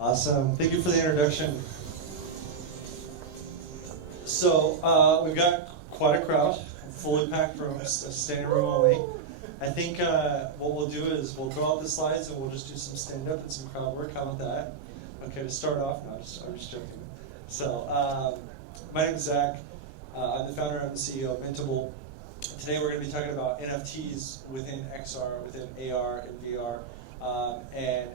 Awesome. Thank you for the introduction. So we've got quite a crowd, fully packed room, standing room only. I think what we'll do is we'll go out the slides and we'll just do some stand-up and some crowd work. How about that? Okay, to start off, no, I'm just joking. So my name is Zach. I'm the founder and the CEO of Mintable. Today we're going to be talking about NFTs within XR, within AR and VR, and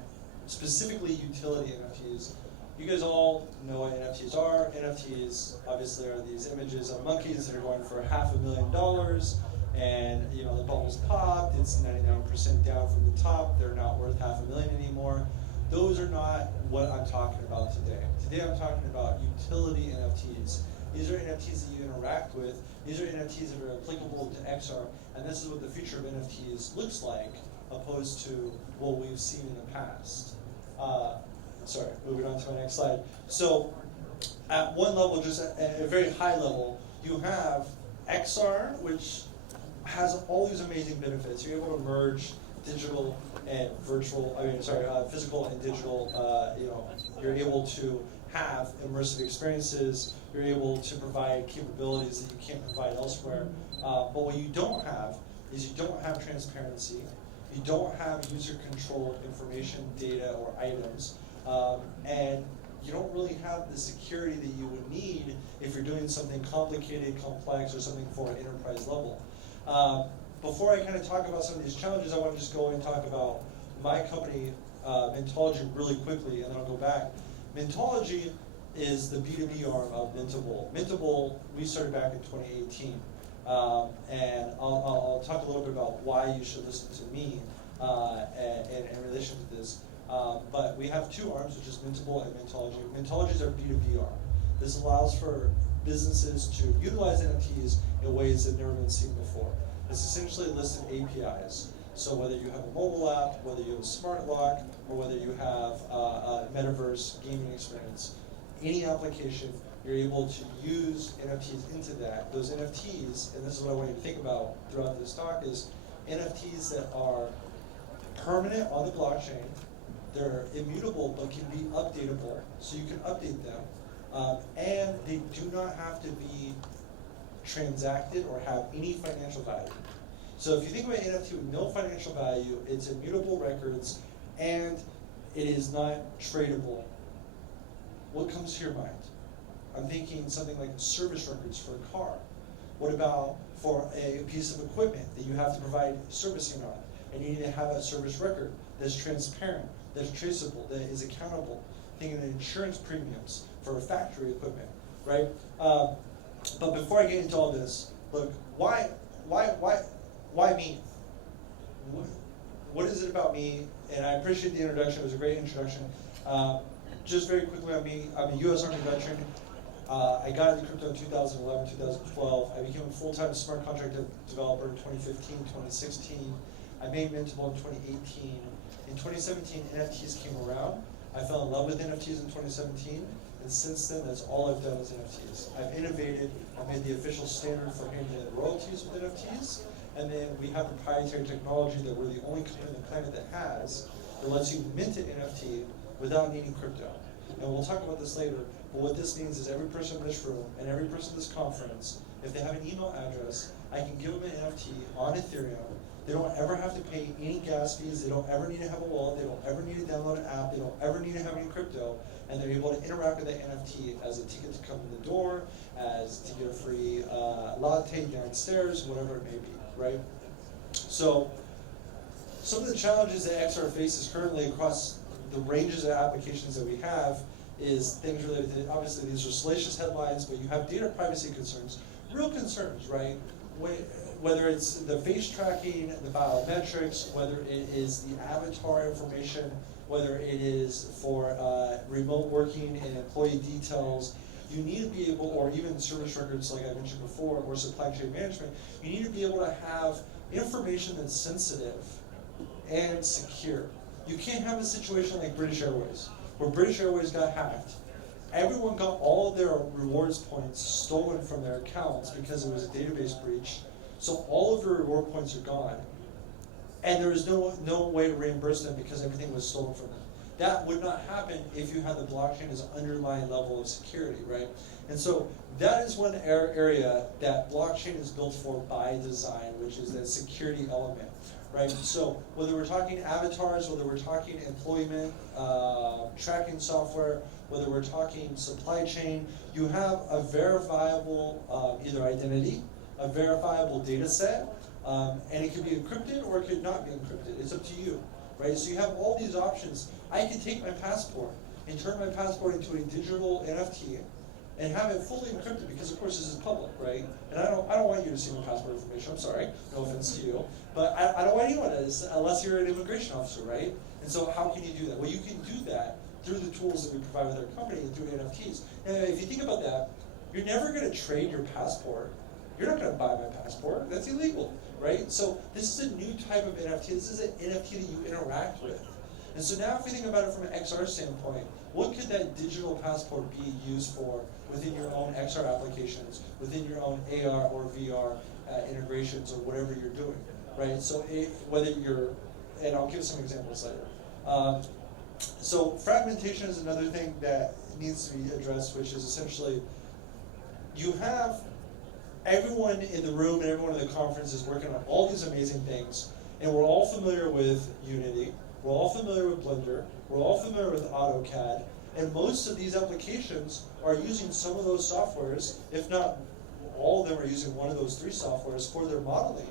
specifically utility NFTs. You guys all know what NFTs are. NFTs obviously are these images of monkeys that are going for $500,000, and you know the bubbles popped. It's 99% down from the top. They're not worth $500,000 anymore. Those are not what I'm talking about today. Today I'm talking about utility NFTs. These are NFTs that you interact with. These are NFTs that are applicable to XR, and this is what the future of NFTs looks like, opposed to what we've seen in the past. Sorry, moving on to my next slide. So, at one level, just at a very high level, you have XR, which has all these amazing benefits. You're able to merge digital and virtual. Physical and digital. You're able to have immersive experiences. You're able to provide capabilities that you can't provide elsewhere. But what you don't have is you don't have transparency. You don't have user-controlled information, data, or items. And you don't really have the security that you would need if you're doing something complicated, complex, or something for an enterprise level. Before I kind of talk about some of these challenges, I want to just go and talk about my company, Mintology, really quickly, and then I'll go back. Mintology is the B2B arm of Mintable. Mintable, we started back in 2018. And I'll talk a little bit about why you should listen to me in relation to this. But we have two arms, which is Mintable and Mintology. Mintology is our B2B arm. This allows for businesses to utilize NFTs in ways that have never been seen before. It's essentially a list of APIs. So whether you have a mobile app, whether you have a smart lock, or whether you have a metaverse gaming experience, any application, you're able to use NFTs into that. Those NFTs, and this is what I want you to think about throughout this talk, is NFTs that are permanent on the blockchain. They're immutable but can be updatable, so you can update them. And they do not have to be transacted or have any financial value. So if you think about NFT with no financial value, it's immutable records, and it is not tradable. What comes to your mind? I'm thinking something like service records for a car. What about for a piece of equipment that you have to provide servicing on? And you need to have a service record that's transparent, that's traceable, that is accountable. Thinking of insurance premiums for factory equipment, right? But before I get into all this, look, why me? What is it about me? And I appreciate the introduction. It was a great introduction. Just very quickly on me, I'm a U.S. Army veteran. I got into crypto in 2011, 2012. I became a full-time smart contract developer in 2015, 2016. I made Mintable in 2018. In 2017, NFTs came around. I fell in love with NFTs in 2017, and since then, that's all I've done is NFTs. I've innovated. I made the official standard for handling royalties with NFTs, and then we have proprietary technology that we're the only company on the planet that has that lets you mint an NFT without needing crypto. And we'll talk about this later, but what this means is every person in this room and every person in this conference, if they have an email address, I can give them an NFT on Ethereum. They don't ever have to pay any gas fees. They don't ever need to have a wallet. They don't ever need to download an app. They don't ever need to have any crypto. And they're able to interact with that NFT as a ticket to come in the door, as to get a free latte downstairs, whatever it may be, right? So some of the challenges that XR faces currently across the ranges of applications that we have is things related to, obviously these are salacious headlines, but you have data privacy concerns, real concerns, right? Whether it's the face tracking, the biometrics, whether it is the avatar information, whether it is for remote working and employee details, you need to be able, or even service records like I mentioned before, or supply chain management, you need to be able to have information that's sensitive and secure. You can't have a situation like British Airways, where British Airways got hacked. Everyone got all of their rewards points stolen from their accounts because it was a database breach. So all of their reward points are gone. And there is no way to reimburse them because everything was stolen from them. that would not happen if you had the blockchain as an underlying level of security, right? And so that is one area that blockchain is built for by design, which is that security element, right? So whether we're talking avatars, whether we're talking employment, tracking software, whether we're talking supply chain, you have a verifiable either identity, a verifiable data set, and it could be encrypted or it could not be encrypted. It's up to you, right? So you have all these options. I can take my passport and turn my passport into a digital NFT and have it fully encrypted because, of course, this is public, right? And I don't want you to see my passport information. I'm sorry, no offense to you, but I don't want anyone to, unless you're an immigration officer, right? And so, how can you do that? Well, you can do that through the tools that we provide with our company and through NFTs. And if you think about that, you're never going to trade your passport. You're not going to buy my passport. That's illegal, right? So this is a new type of NFT. This is an NFT that you interact with. And so now if we think about it from an XR standpoint, what could that digital passport be used for within your own XR applications, within your own AR or VR integrations or whatever you're doing, right? So whether you're, and I'll give some examples later. So fragmentation is another thing that needs to be addressed, which is essentially you have everyone in the room and everyone in the conference is working on all these amazing things, and we're all familiar with Unity, we're all familiar with Blender, we're all familiar with AutoCAD, and most of these applications are using some of those softwares, if not all of them are using one of those three softwares for their modeling,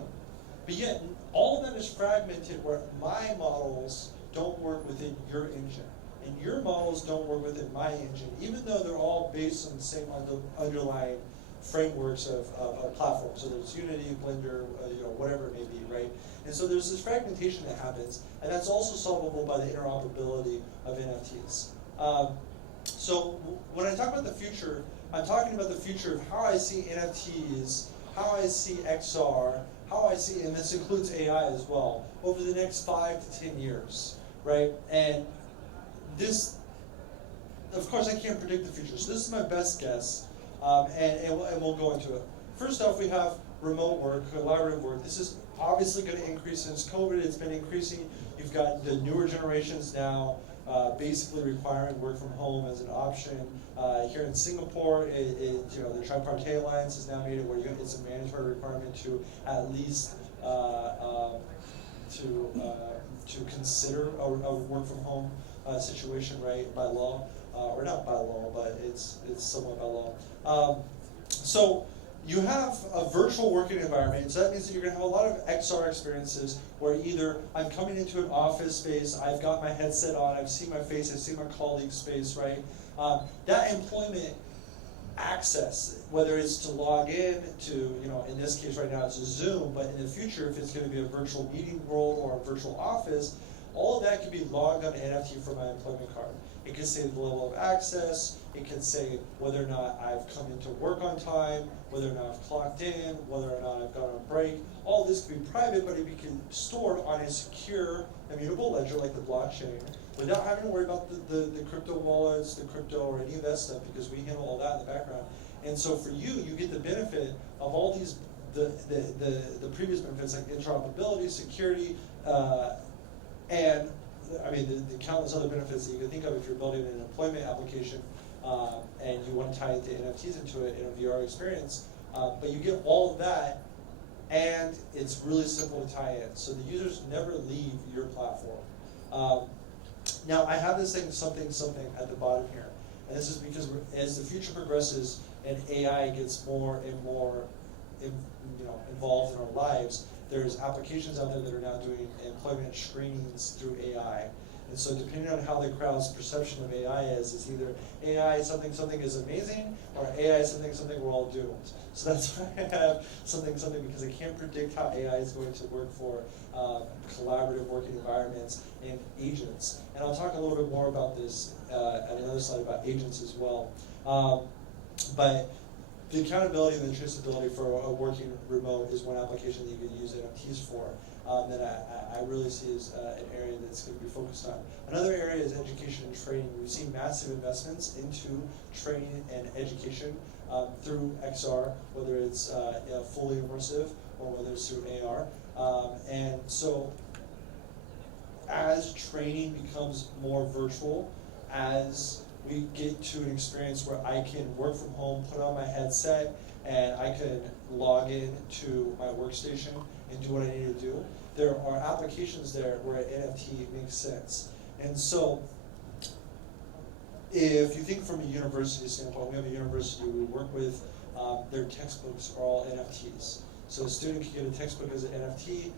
but yet all of them is fragmented where my models don't work within your engine, and your models don't work within my engine, even though they're all based on the same underlying frameworks of platforms. So there's Unity, Blender, whatever it may be, right? And so there's this fragmentation that happens, and that's also solvable by the interoperability of NFTs. So when I talk about the future, I'm talking about the future of how I see NFTs, how I see XR, how I see, and this includes AI as well, over the next 5 to 10 years, right? And this, of course, I can't predict the future, so this is my best guess, and we'll go into it. First off, we have remote work, collaborative work. This is obviously going to increase since COVID. It's been increasing. You've got the newer generations now basically requiring work from home as an option. Here in Singapore, the Tripartite Alliance has now made it where it's a mandatory requirement to at least to consider a work from home situation, right, by law, or not by law, but it's somewhat by law. So you have a virtual working environment, so that means that you're going to have a lot of XR experiences where either I'm coming into an office space, I've got my headset on, I've seen my face, I've seen my colleague's face, right? That employment access, whether it's to log in to, in this case right now it's a Zoom, but in the future if it's going to be a virtual meeting world or a virtual office, all of that can be logged on NFT for my employment card. It can say the level of access, it can say whether or not I've come into work on time, whether or not I've clocked in, whether or not I've gone on break. All this can be private, but it can be stored on a secure, immutable ledger like the blockchain without having to worry about the crypto wallets, the crypto, or any of that stuff, because we handle all that in the background. And so for you, you get the benefit of all these, the previous benefits like interoperability, security, and I mean the countless other benefits that you can think of if you're building an employment application and you want to tie the NFTs into it in a VR experience. But you get all of that, and it's really simple to tie in. So the users never leave your platform. Now I have this thing something at the bottom here, and this is because as the future progresses and AI gets more and more involved in our lives, there's applications out there that are now doing employment screenings through AI. And so depending on how the crowd's perception of AI is either AI something is amazing, or AI something we're all doomed. So that's why I have something because I can't predict how AI is going to work for collaborative working environments and agents. And I'll talk a little bit more about this at another slide about agents as well. But the accountability and the traceability for a working remote is one application that you can use NFTs for that I really see as an area that's going to be focused on. Another area is education and training. We've seen massive investments into training and education through XR, whether it's fully immersive or whether it's through AR. And so as training becomes more virtual, as we get to an experience where I can work from home, put on my headset, and I can log in to my workstation and do what I need to do, there are applications there where an NFT makes sense. And so, if you think from a university standpoint, we have a university we work with, their textbooks are all NFTs. So a student can get a textbook as an NFT.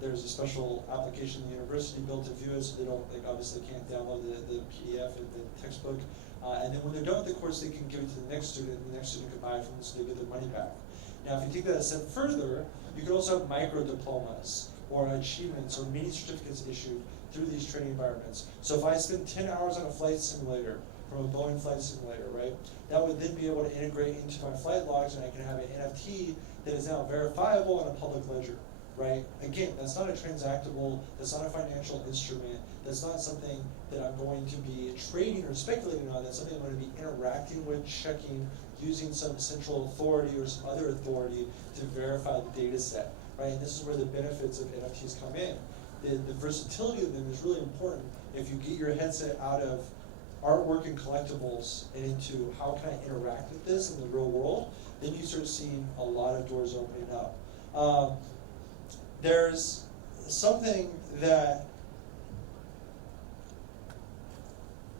There's a special application the university built to view it, so they don't, like, obviously can't download the PDF and the textbook. And then when they're done with the course, they can give it to the next student, and the next student can buy it from them, so they get their money back. Now, if you take that a step further, you can also have micro diplomas or achievements or mini certificates issued through these training environments. So if I spend 10 hours on a flight simulator, from a Boeing flight simulator, right, that would then be able to integrate into my flight logs, and I can have an NFT that is now verifiable in a public ledger, right? Again, that's not a transactable, that's not a financial instrument, that's not something that I'm going to be trading or speculating on, that's something I'm going to be interacting with, checking, using some central authority or some other authority to verify the data set, right? And this is where the benefits of NFTs come in. The versatility of them is really important. If you get your headset out of artwork and collectibles and into how can I interact with this in the real world, then you start seeing a lot of doors opening up. There's something that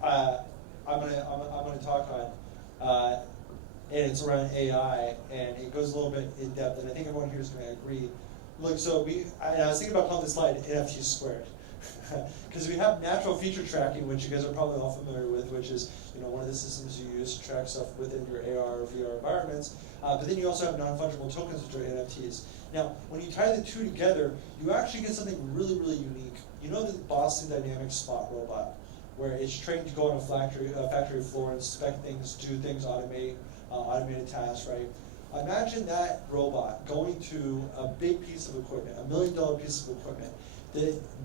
I'm gonna talk on, and it's around AI, and it goes a little bit in depth, and I think everyone here is going to agree. Look, so I was thinking about calling this slide NFT squared, because we have natural feature tracking, which you guys are probably all familiar with, which is one of the systems you use to track stuff within your AR or VR environments. But then you also have non-fungible tokens, which are NFTs. Now, when you tie the two together, you actually get something really, really unique. You know the Boston Dynamics spot robot, where it's trained to go on a factory floor, inspect things, do things, automated tasks, right? Imagine that robot going to a big piece of equipment, $1 million piece of equipment,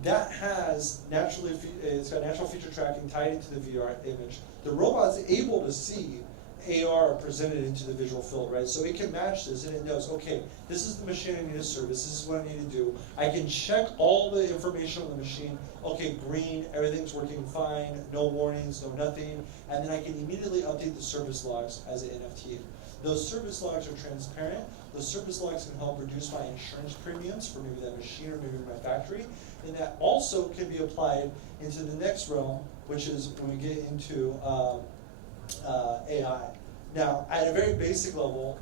that has it's got natural feature tracking tied into the VR image. The robot's able to see AR presented into the visual field, right? So it can match this, and it knows, okay, this is the machine I need to service, this is what I need to do. I can check all the information on the machine. Okay, green, everything's working fine, no warnings, no nothing, and then I can immediately update the service logs as an NFT. Those service logs are transparent. Those service logs can help reduce my insurance premiums for maybe that machine or maybe my factory, and that also can be applied into the next realm, which is when we get into AI. Now, at a very basic level,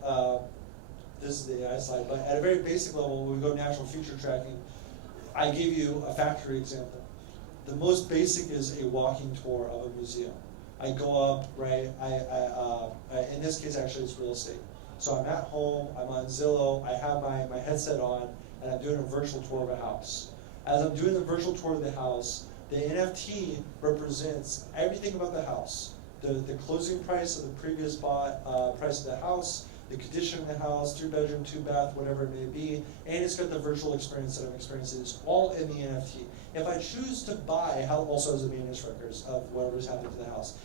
this is the AI slide, but at a very basic level, when we go natural feature tracking, I gave you a factory example. The most basic is a walking tour of a museum. I go up, right, in this case, actually, it's real estate. So I'm at home, I'm on Zillow, I have my headset on, and I'm doing a virtual tour of a house. As I'm doing the virtual tour of the house, the NFT represents everything about the house. The closing price of the previous price of the house, the condition of the house, 3-bedroom, 2-bath, whatever it may be, and it's got the virtual experience that I'm experiencing. It's all in the NFT. If I choose to buy, also has the maintenance records of whatever's happening to the house.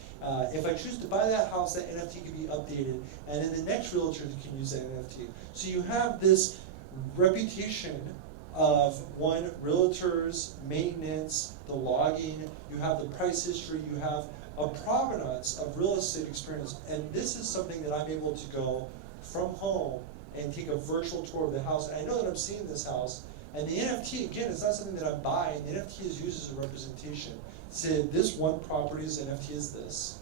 If I choose to buy that house, that NFT can be updated, and then the next realtor can use that NFT. So you have this reputation of realtors, maintenance, the logging, you have the price history, you have a provenance of real estate experience, and this is something that I'm able to go from home and take a virtual tour of the house, and I know that I'm seeing this house, and the NFT, again, it's not something that I'm buying, the NFT is used as a representation. Say, this one property's NFT is this.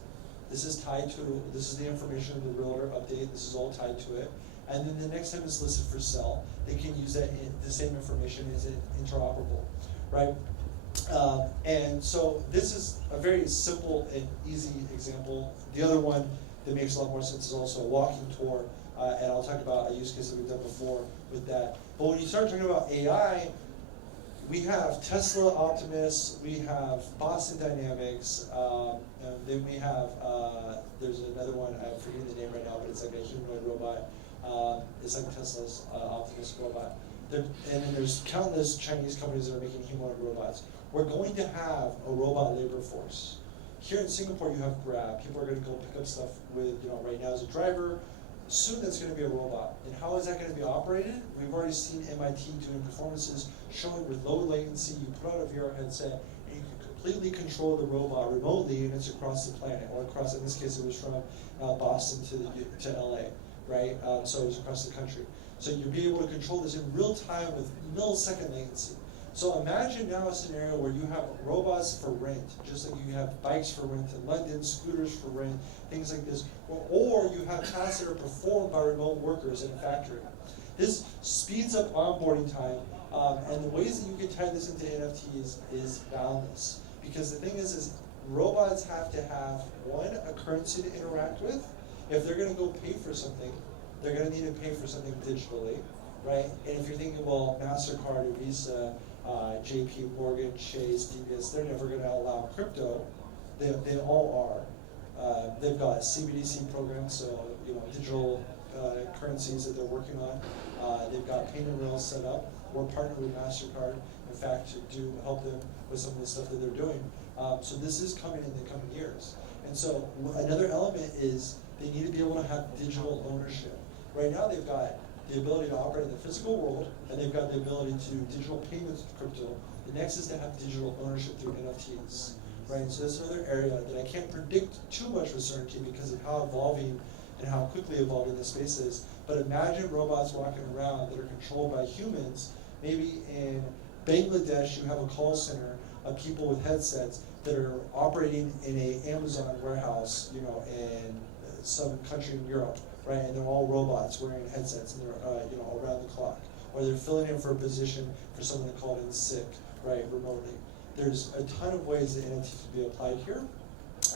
This is tied to, this is the information of the realtor update, this is all tied to it, and then the next time it's listed for sale, they can use that the same information as interoperable, right? And so this is a very simple and easy example. The other one that makes a lot more sense is also a walking tour, and I'll talk about a use case that we've done before with that. But when you start talking about AI, we have Tesla Optimus, we have Boston Dynamics, and then we have, there's another one, I'm forgetting the name right now, but it's like a humanoid robot. It's like Tesla's Optimus robot. And then there's countless Chinese companies that are making humanoid robots. We're going to have a robot labor force. Here in Singapore, you have Grab. People are going to go pick up stuff with, right now as a driver. soon that's going to be a robot. And how is that going to be operated? We've already seen MIT doing performances showing with low latency, you put on a VR headset, and you can completely control the robot remotely, and it's across the planet, or across, in this case it was from Boston to LA, right? So it was across the country. So you'll be able to control this in real time with millisecond latency. So imagine now a scenario where you have robots for rent, just like you have bikes for rent in London, scooters for rent, things like this, or you have tasks that are performed by remote workers in a factory. This speeds up onboarding time, and the ways that you can tie this into NFTs is boundless. Because the thing is robots have to have, one, a currency to interact with. If they're going to go pay for something, they're going to need to pay for something digitally, right? And if you're thinking, well, MasterCard or Visa, JP Morgan, Chase, DBS, they're never going to allow crypto. They all are. They've got CBDC programs, so digital currencies that they're working on. They've got payment rails set up. We're partnered with MasterCard, in fact, to help them with some of the stuff that they're doing. So this is coming in the coming years. And so another element is they need to be able to have digital ownership. Right now they've got the ability to operate in the physical world, and they've got the ability to digital payments with crypto. The next is to have digital ownership through NFTs, right? So that's another area that I can't predict too much with certainty because of how evolving and how quickly evolving this space is. But imagine robots walking around that are controlled by humans. Maybe in Bangladesh, you have a call center of people with headsets that are operating in an Amazon warehouse, in some country in Europe, right? And they're all robots wearing headsets, and they're around the clock. Or they're filling in for a position for someone that called in sick, right, remotely. There's a ton of ways that NFTs can be applied here,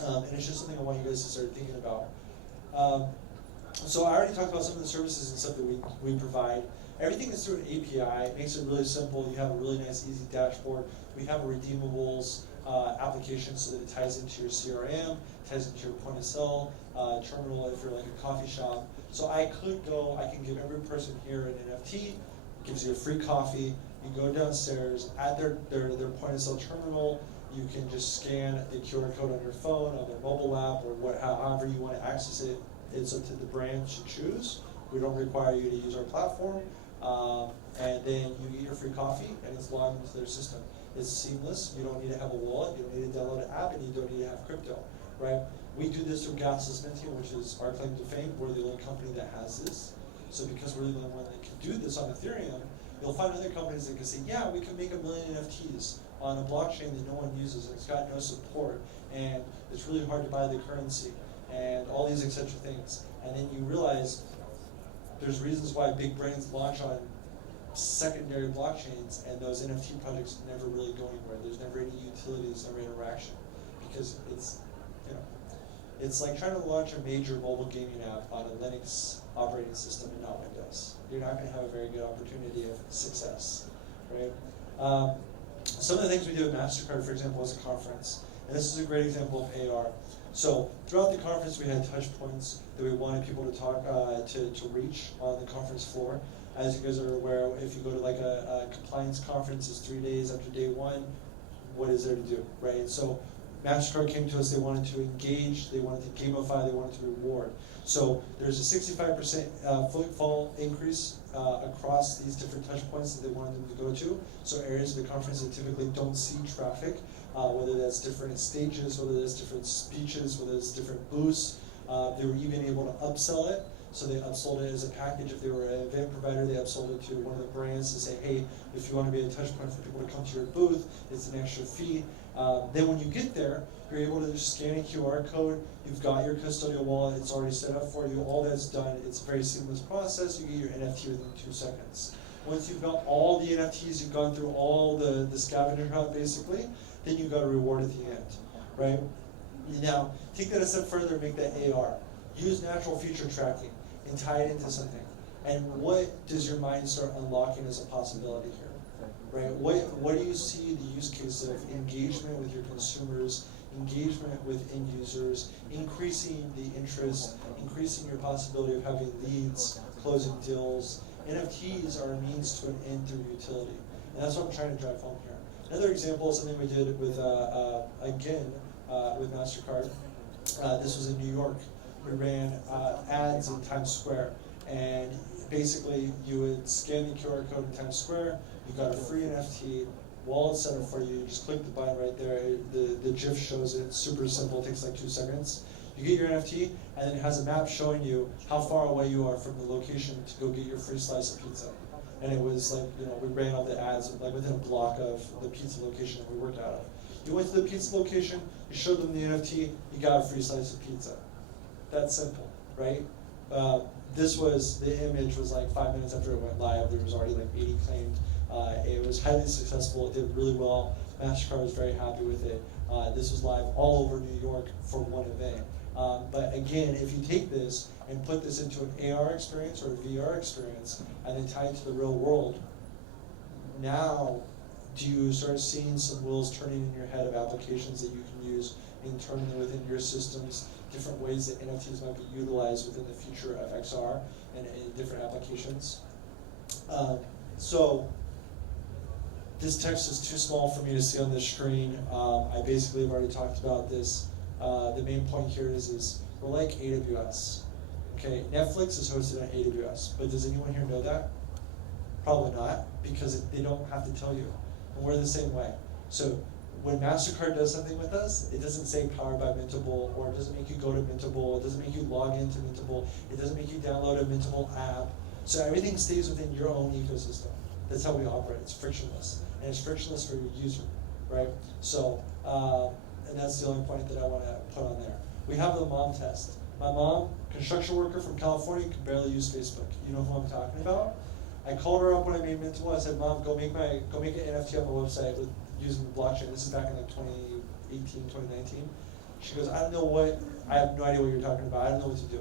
and it's just something I want you guys to start thinking about. So I already talked about some of the services and stuff that we provide. Everything is through an API. It makes it really simple. You have a really nice, easy dashboard. We have a redeemables application so that it ties into your CRM, ties into your point of sale terminal if you're like a coffee shop. So I can give every person here an NFT, gives you a free coffee. You go downstairs at their point of sale terminal. You can just scan the QR code on your phone, on their mobile app, or however you want to access it. It's up to the brand to choose. We don't require you to use our platform. And then you get your free coffee, and it's logged into their system. It's seamless. You don't need to have a wallet. You don't need to download an app, and you don't need to have crypto, right? We do this through gasless minting, which is our claim to fame. We're the only company that has this. So because we're the only one that can do this on Ethereum, you'll find other companies that can say, yeah, we can make 1 million NFTs on a blockchain that no one uses, and it's got no support, and it's really hard to buy the currency, and all these etc. things. And then you realize there's reasons why big brands launch on secondary blockchains, and those NFT projects never really go anywhere. There's never any utility, there's never interaction, because it's like trying to launch a major mobile gaming app on a Linux operating system and not Windows. You're not going to have a very good opportunity of success, right? Some of the things we do at MasterCard, for example, is a conference, and this is a great example of AR. So throughout the conference, we had touch points that we wanted people to talk to reach on the conference floor. As you guys are aware, if you go to like a compliance conference, it's 3 days after day one. What is there to do, right? So MasterCard came to us, they wanted to engage, they wanted to gamify, they wanted to reward. So there's a 65% footfall increase across these different touch points that they wanted them to go to. So areas of the conference that typically don't see traffic, whether that's different stages, whether that's different speeches, whether it's different booths. They were even able to upsell it. So they upsold it as a package. If they were an event provider, they upsold it to one of the brands to say, hey, if you want to be a touch point for people to come to your booth, it's an extra fee. Then when you get there, you're able to just scan a QR code. You've got your custodial wallet. It's already set up for you. All that's done. It's a very seamless process. You get your NFT within 2 seconds. Once you've got all the NFTs, you've gone through all the scavenger hunt, basically, then you've got a reward at the end, right? Now, take that a step further and make that AR. Use natural feature tracking and tie it into something. And what does your mind start unlocking as a possibility here, right? What do you see the use case of engagement with your consumers, engagement with end users, increasing the interest, increasing your possibility of having leads, closing deals? NFTs are a means to an end through utility. And that's what I'm trying to drive home here. Another example is something we did with, with MasterCard. This was in New York. we ran ads in Times Square, and basically you would scan the QR code in Times Square, you got a free NFT, wallet set up for you, you just click the button right there, the GIF shows it, it's super simple, it takes like 2 seconds. You get your NFT, and then it has a map showing you how far away you are from the location to go get your free slice of pizza. And it was like, we ran all the ads like within a block of the pizza location that we worked out of. You went to the pizza location, you showed them the NFT, you got a free slice of pizza. That's simple, right? The image was like 5 minutes after it went live, there was already like 80 claimed. It was highly successful, it did really well. MasterCard was very happy with it. This was live all over New York for one event. But again, if you take this and put this into an AR experience or a VR experience, and then tie it to the real world, now do you start seeing some wheels turning in your head of applications that you can use internally within your systems, different ways that NFTs might be utilized within the future of XR and in different applications. So this text is too small for me to see on this screen. I basically have already talked about this. The main point here is we're like AWS. Okay, Netflix is hosted on AWS, but does anyone here know that? Probably not, because they don't have to tell you. And we're the same way. So when MasterCard does something with us, it doesn't say powered by Mintable, or it doesn't make you go to Mintable, it doesn't make you log into Mintable, it doesn't make you download a Mintable app. So everything stays within your own ecosystem. That's how we operate. It's frictionless. And it's frictionless for your user, right? So, and that's the only point that I want to put on there. We have the mom test. My mom, construction worker from California, can barely use Facebook. You know who I'm talking about? I called her up when I made Mintable. I said, Mom, go make an NFT on my website using the blockchain. This is back in like 2018, 2019. She goes, I have no idea what you're talking about. I don't know what to do.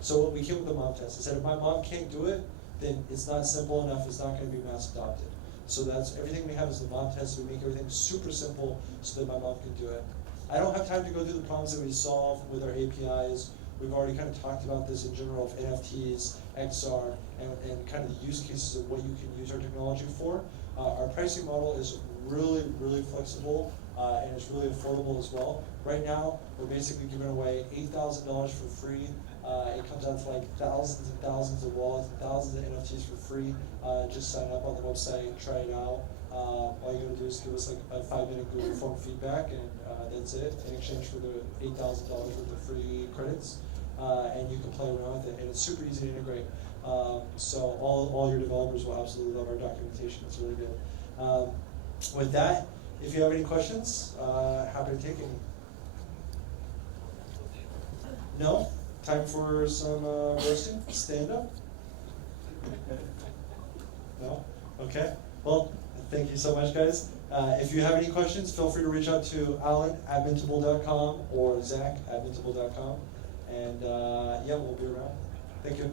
So we came with the mom test. I said, if my mom can't do it, then it's not simple enough. It's not going to be mass adopted. So that's everything we have is the mom test. We make everything super simple so that my mom can do it. I don't have time to go through the problems that we solve with our APIs. We've already kind of talked about this in general of NFTs, XR, and kind of the use cases of what you can use our technology for. Our pricing model is really, really flexible, and it's really affordable as well. Right now, we're basically giving away $8,000 for free. It comes out to like thousands and thousands of wallets, and thousands of NFTs for free. Just sign up on the website, try it out. All you gotta do is give us like a 5-minute Google form feedback, and that's it, in exchange for the $8,000 worth of free credits. And you can play around with it, and it's super easy to integrate. So all your developers will absolutely love our documentation. It's really good. With that, if you have any questions, happy to take any. No? Time for some roasting? Stand up? No? Okay. Well, thank you so much, guys. If you have any questions, feel free to reach out to Alan at Mintable.com or Zach at Mintable.com. And yeah, we'll be around. Thank you.